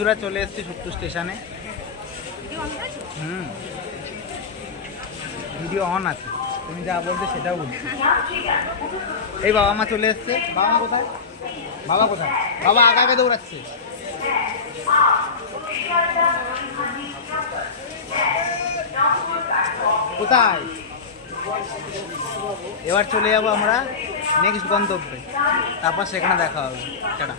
বন্ধুরা চলে এসেছি সত্তু স্টেশনে। ভিডিও অন আছে, তুমি যা বলতে সেটাও বলছি। এই বাবা মা চলে এসছে। বাবা মা কোথায়? বাবা কোথায়? বাবা আগে আগে দৌড়াচ্ছে। কোথায়? এবার চলে যাবো আমরা নেক্সট গন্তব্যে, তারপর সেখানে দেখা হবে। টাটা।